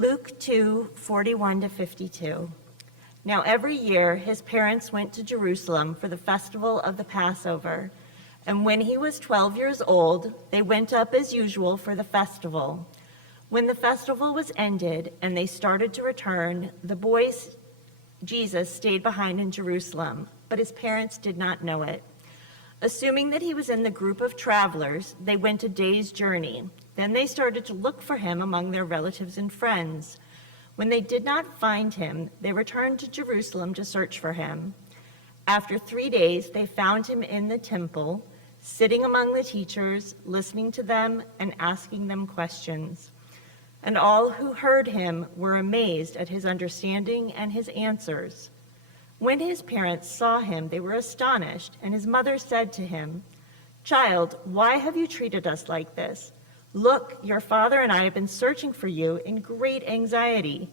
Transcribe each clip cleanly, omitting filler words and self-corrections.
Luke 2:41-52. Now every year his parents went to Jerusalem for the festival of the Passover, and when he was 12 years old, they went up as usual for the festival. When the festival was ended and they started to return, the boy Jesus stayed behind in Jerusalem, but his parents did not know it. Assuming that he was in the group of travelers, they went a day's journey. Then they started to look for him among their relatives and friends. When they did not find him, they returned to Jerusalem to search for him. After 3 days, they found him in the temple, sitting among the teachers, listening to them and asking them questions. And all who heard him were amazed at his understanding and his answers. When his parents saw him, they were astonished, and his mother said to him, "Child, why have you treated us like this? Look, your father and I have been searching for you in great anxiety."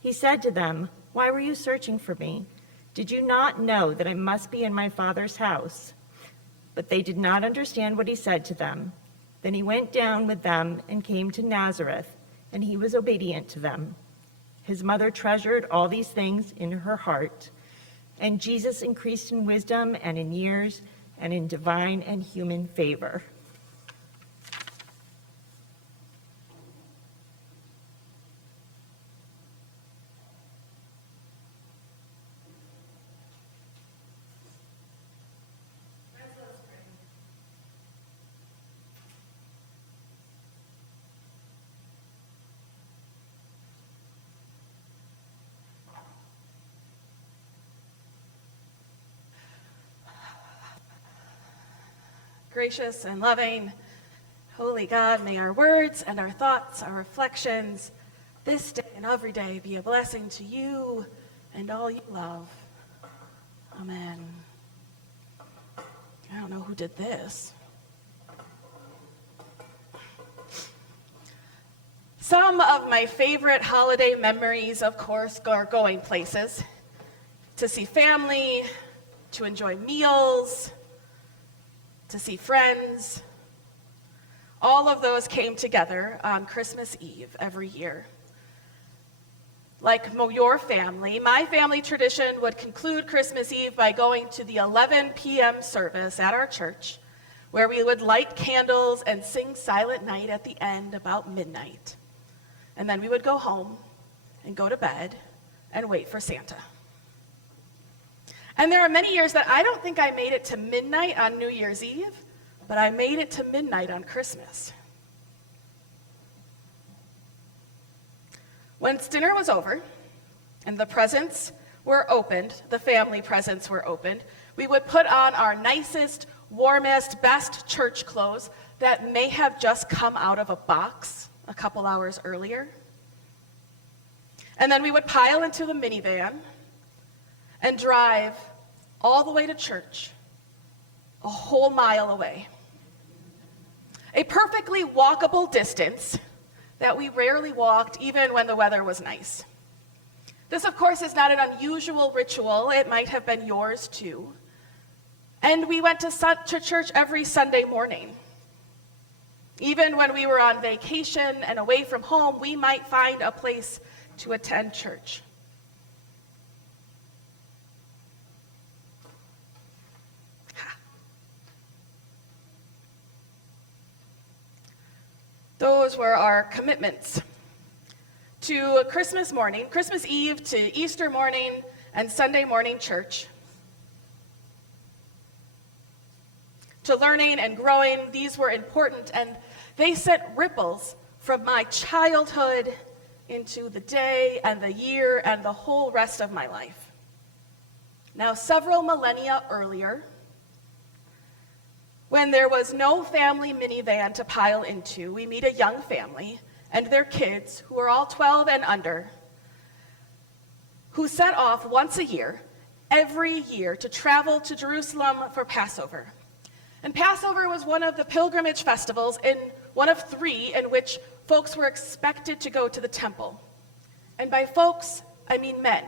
He said to them, "Why were you searching for me? Did you not know that I must be in my father's house?" But they did not understand what he said to them. Then he went down with them and came to Nazareth, and he was obedient to them. His mother treasured all these things in her heart. And Jesus increased in wisdom and in years and in divine and human favor. Gracious and loving, holy God, may our words and our thoughts, our reflections, this day and every day be a blessing to you and all you love. Amen. I don't know who did this. Some of my favorite holiday memories, of course, are going places, to see family, to enjoy meals, to see friends. All of those came together on Christmas Eve every year. Like your family, my family tradition would conclude Christmas Eve by going to the 11 p.m. service at our church, where we would light candles and sing Silent Night at the end about midnight. And then we would go home and go to bed and wait for Santa. And there are many years that I don't think I made it to midnight on New Year's Eve, but I made it to midnight on Christmas. Once dinner was over and the presents were opened, the family presents were opened, we would put on our nicest, warmest, best church clothes that may have just come out of a box a couple hours earlier. And then we would pile into the minivan and drive all the way to church, a whole mile away. A perfectly walkable distance that we rarely walked even when the weather was nice. This, of course, is not an unusual ritual. It might have been yours too. And we went to church every Sunday morning. Even when we were on vacation and away from home, we might find a place to attend church. Those were our commitments to Christmas morning, Christmas Eve to Easter morning and Sunday morning church. To learning and growing, these were important, and they sent ripples from my childhood into the day and the year and the whole rest of my life. Now, several millennia earlier, when there was no family minivan to pile into, we meet a young family and their kids, who are all 12 and under, who set off once a year, every year, to travel to Jerusalem for Passover. And Passover was one of the pilgrimage festivals, in one of three in which folks were expected to go to the temple. And by folks, I mean men.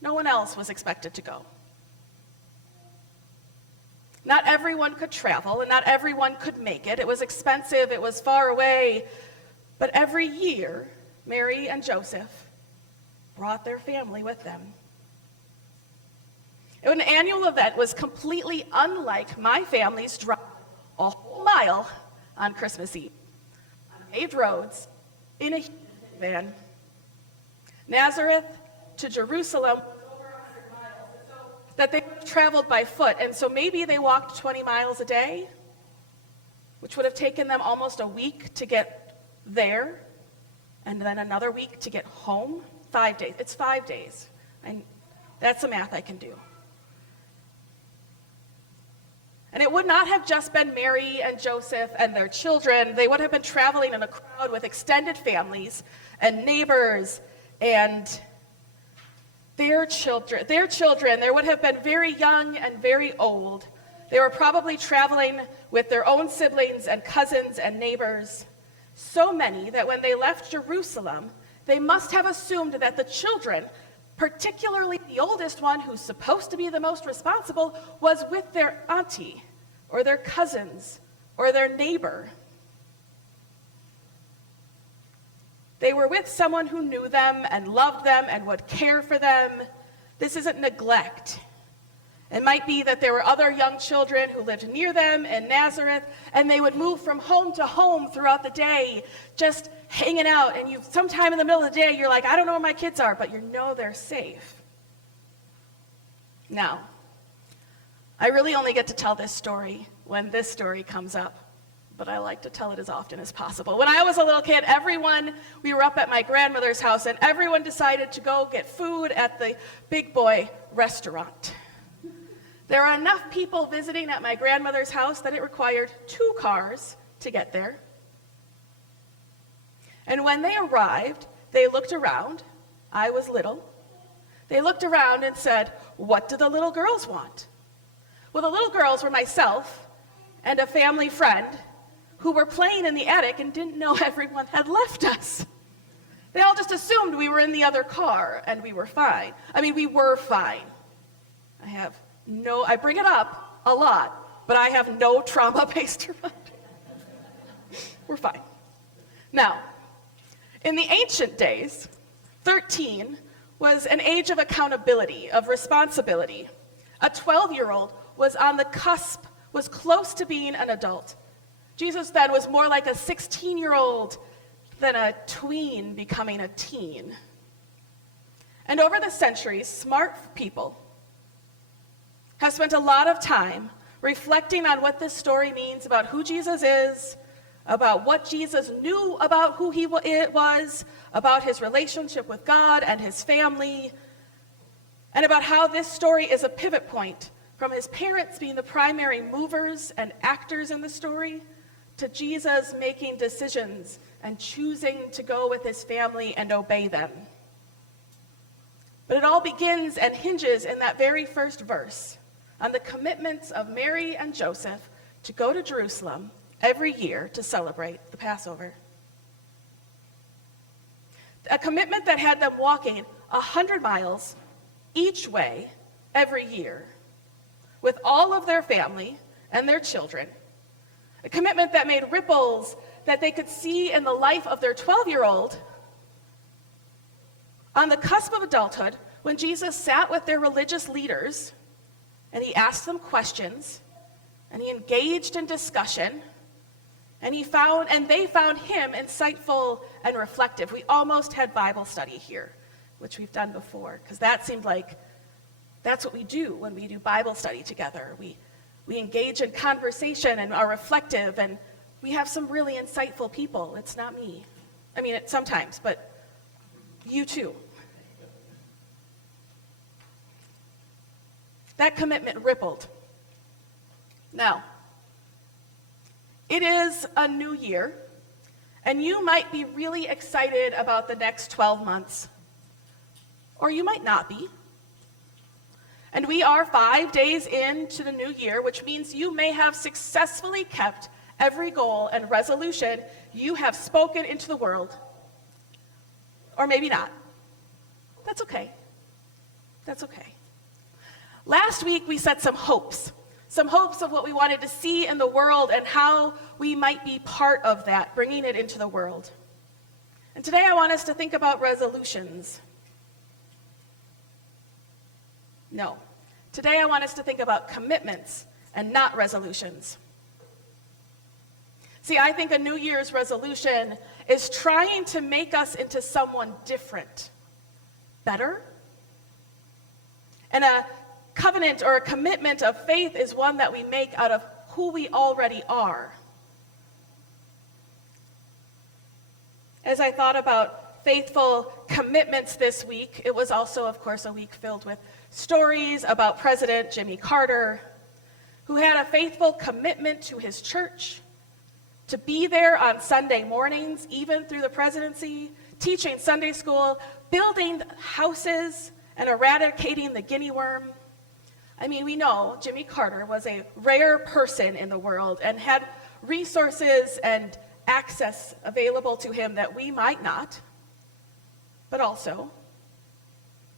No one else was expected to go. Not everyone could travel, and not everyone could make it. It was expensive, it was far away. But every year, Mary and Joseph brought their family with them. An annual event was completely unlike my family's drive a whole mile on Christmas Eve on paved roads in a van. Nazareth to Jerusalem was over 100 miles, so that they traveled by foot, and so maybe they walked 20 miles a day, which would have taken them almost a week to get there, and then another week to get home. 5 days. It's 5 days. And that's the math I can do. And it would not have just been Mary and Joseph and their children. They would have been traveling in a crowd with extended families and neighbors and their children. There would have been very young and very old. They were probably traveling with their own siblings and cousins and neighbors. So many that when they left Jerusalem, they must have assumed that the children, particularly the oldest one who's supposed to be the most responsible, was with their auntie or their cousins or their neighbor. They were with someone who knew them and loved them and would care for them. This isn't neglect. It might be that there were other young children who lived near them in Nazareth, and they would move from home to home throughout the day, just hanging out. And sometime in the middle of the day, you're like, I don't know where my kids are, but you know they're safe. Now, I really only get to tell this story when this story comes up, but I like to tell it as often as possible. When I was a little kid, we were up at my grandmother's house, and everyone decided to go get food at the Big Boy restaurant. There were enough people visiting at my grandmother's house that it required 2 cars to get there. And when they arrived, they looked around. I was little. They looked around and said, "What do the little girls want?" Well, the little girls were myself and a family friend who were playing in the attic and didn't know everyone had left us. They all just assumed we were in the other car and we were fine. We were fine. I bring it up a lot, but I have no trauma based around it. We're fine. Now, in the ancient days, 13 was an age of accountability, of responsibility. A 12-year-old was on the cusp, was close to being an adult. Jesus then was more like a 16-year-old than a tween becoming a teen. And over the centuries, smart people have spent a lot of time reflecting on what this story means about who Jesus is, about what Jesus knew about who he was, about his relationship with God and his family, and about how this story is a pivot point from his parents being the primary movers and actors in the story to Jesus making decisions and choosing to go with his family and obey them. But it all begins and hinges in that very first verse on the commitments of Mary and Joseph to go to Jerusalem every year to celebrate the Passover. A commitment that had them walking 100 miles each way every year with all of their family and their children. A commitment that made ripples that they could see in the life of their 12-year-old on the cusp of adulthood when Jesus sat with their religious leaders and he asked them questions and he engaged in discussion and they found him insightful and reflective. We almost had Bible study here, which we've done before, because that seemed like that's what we do when we do Bible study together. We engage in conversation and are reflective, and we have some really insightful people. It's not me. Sometimes, but you too. That commitment rippled. Now, it is a new year, and you might be really excited about the next 12 months, or you might not be. And we are 5 days into the new year, which means you may have successfully kept every goal and resolution you have spoken into the world, or maybe not. That's okay. That's okay. Last week, we set some hopes of what we wanted to see in the world and how we might be part of that, bringing it into the world. And today I want us to think about resolutions. No. Today I want us to think about commitments and not resolutions. See, I think a New Year's resolution is trying to make us into someone different, better. And a covenant or a commitment of faith is one that we make out of who we already are. As I thought about faithful commitments this week, it was also, of course, a week filled with stories about President Jimmy Carter, who had a faithful commitment to his church, to be there on Sunday mornings, even through the presidency, teaching Sunday school, building houses, and eradicating the guinea worm. I mean, we know Jimmy Carter was a rare person in the world and had resources and access available to him that we might not, but also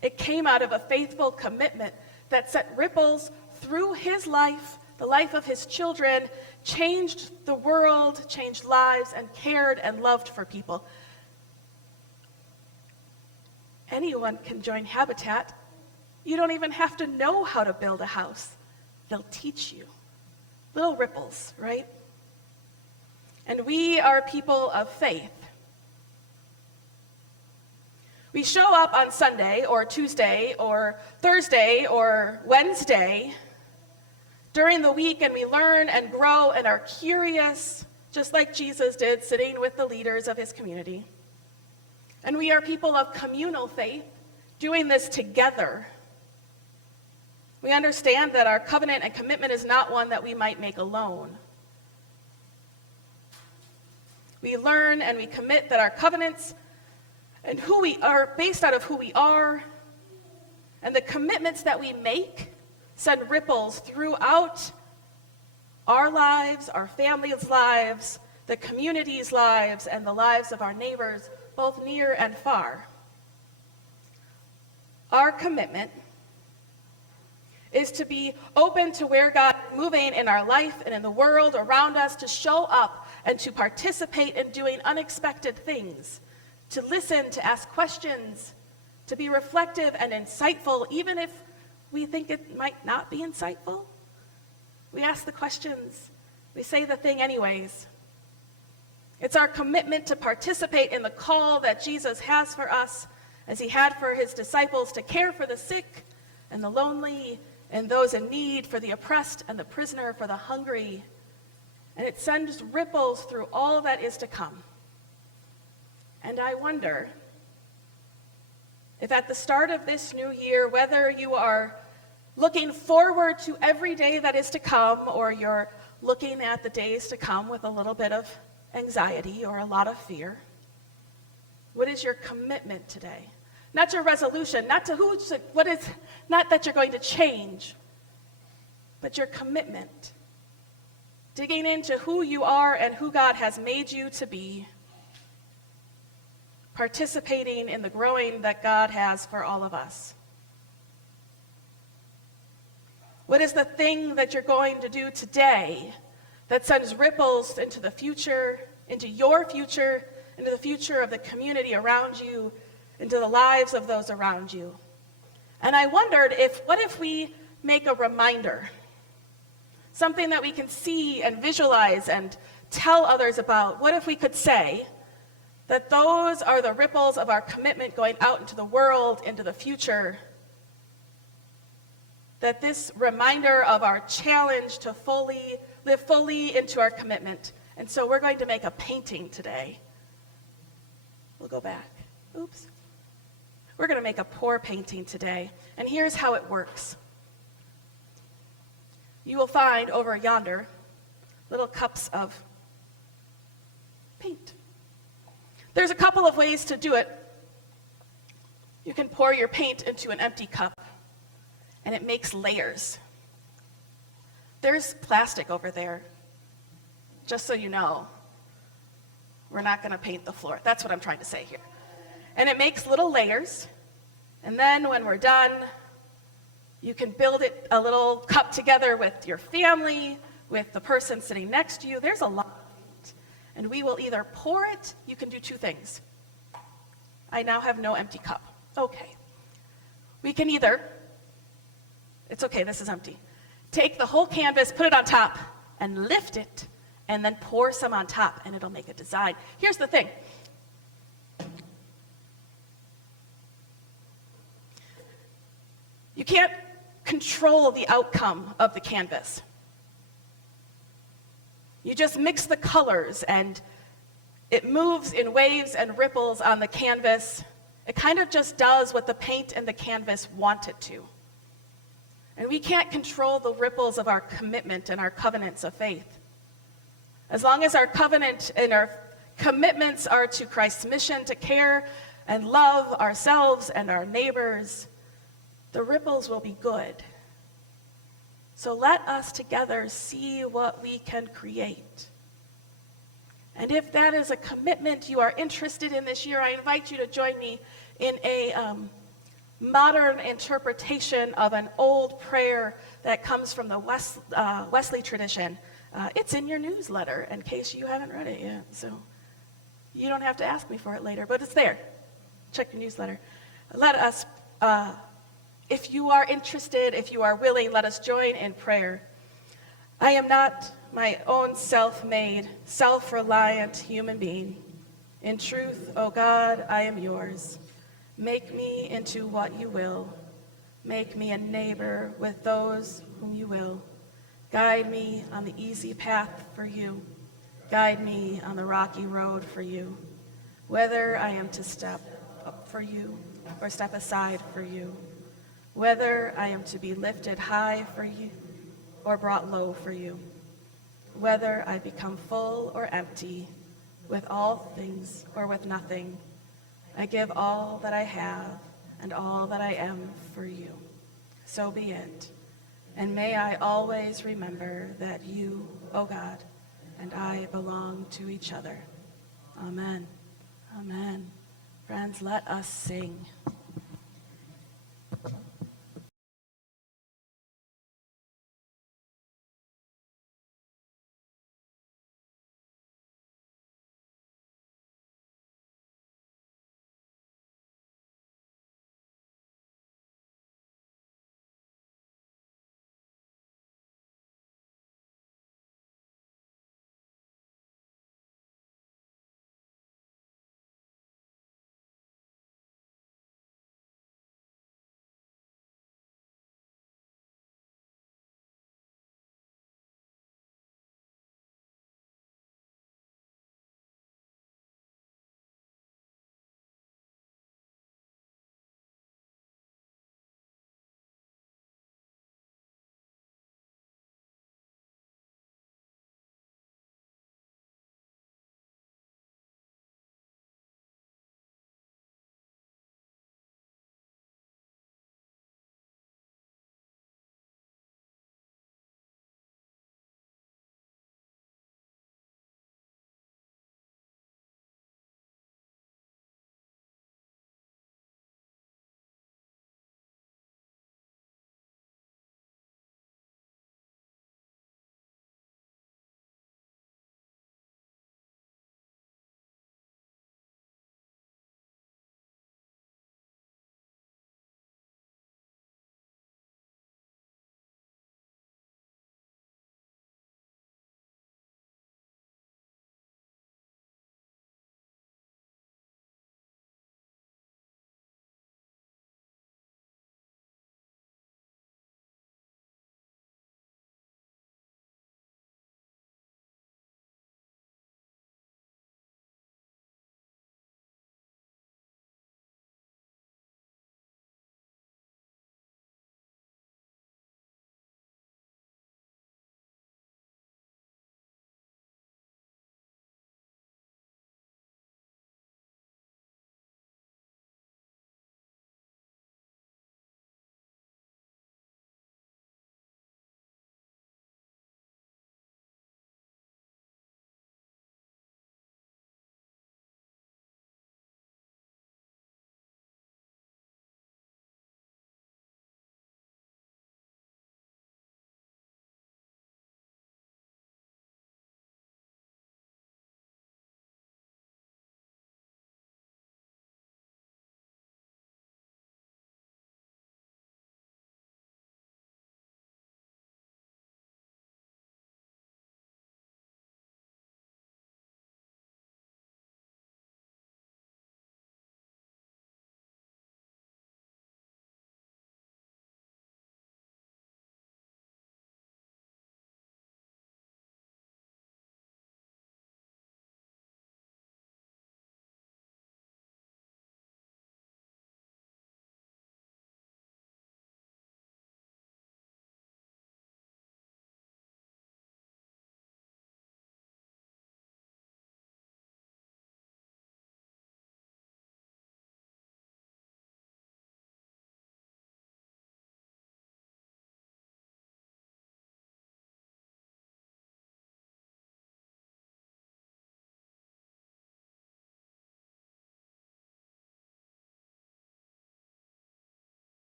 it came out of a faithful commitment that set ripples through his life, the life of his children, changed the world, changed lives, and cared and loved for people. Anyone can join Habitat. You don't even have to know how to build a house. They'll teach you. Little ripples, right? And we are people of faith. We show up on Sunday or Tuesday or Thursday or Wednesday during the week, and we learn and grow and are curious, just like Jesus did, sitting with the leaders of his community. And we are people of communal faith, doing this together. We understand that our covenant and commitment is not one that we might make alone. We learn and we commit that our covenants and who we are based out of who we are, and the commitments that we make send ripples throughout our lives, our families' lives, the community's lives, and the lives of our neighbors, both near and far. Our commitment is to be open to where God is moving in our life and in the world around us, to show up and to participate in doing unexpected things, to listen, to ask questions, to be reflective and insightful, even if we think it might not be insightful. We ask the questions. We say the thing anyways. It's our commitment to participate in the call that Jesus has for us, as he had for his disciples, to care for the sick and the lonely and those in need, for the oppressed and the prisoner, for the hungry. And it sends ripples through all that is to come. And I wonder if at the start of this new year, whether you are looking forward to every day that is to come, or you're looking at the days to come with a little bit of anxiety or a lot of fear, what is your commitment today? Not your resolution, not to not that you're going to change, but your commitment. Digging into who you are and who God has made you to be. Participating in the growing that God has for all of us. What is the thing that you're going to do today that sends ripples into the future, into your future, into the future of the community around you, into the lives of those around you? And I wondered, what if we make a reminder, something that we can see and visualize and tell others about? What if we could say that those are the ripples of our commitment going out into the world, into the future? That this reminder of our challenge to live fully into our commitment. And so we're going to make a painting today. We'll go back. Oops. We're going to make a pour painting today. And here's how it works. You will find over yonder little cups of paint. There's a couple of ways to do it. You can pour your paint into an empty cup, and it makes layers. There's plastic over there, just so you know. We're not going to paint the floor. That's what I'm trying to say here. And it makes little layers, and then when we're done, you can build it, a little cup, together with your family, with the person sitting next to you. There's a lot of paint. And we will either pour it, you can do two things. I now have no empty cup. Okay. We can either, it's okay, this is empty, take the whole canvas, put it on top, and lift it, and then pour some on top, and it'll make a design. Here's the thing. You can't control the outcome of the canvas. You just mix the colors, and it moves in waves and ripples on the canvas. It kind of just does what the paint and the canvas want it to. And we can't control the ripples of our commitment and our covenants of faith. As long as our covenant and our commitments are to Christ's mission to care and love ourselves and our neighbors, the ripples will be good. So let us together see what we can create. And if that is a commitment you are interested in this year, I invite you to join me in a modern interpretation of an old prayer that comes from the Wesley tradition. It's in your newsletter in case you haven't read it yet. So you don't have to ask me for it later, but it's there. Check your newsletter. Let us, if you are interested, if you are willing, let us join in prayer. I am not my own self-made, self-reliant human being. In truth, O God, I am yours. Make me into what you will. Make me a neighbor with those whom you will. Guide me on the easy path for you. Guide me on the rocky road for you. Whether I am to step up for you or step aside for you. Whether I am to be lifted high for you or brought low for you. Whether I become full or empty, with all things or with nothing, I give all that I have and all that I am for you. So be it. And may I always remember that you, O God, and I belong to each other. Amen. Amen. Friends, let us sing.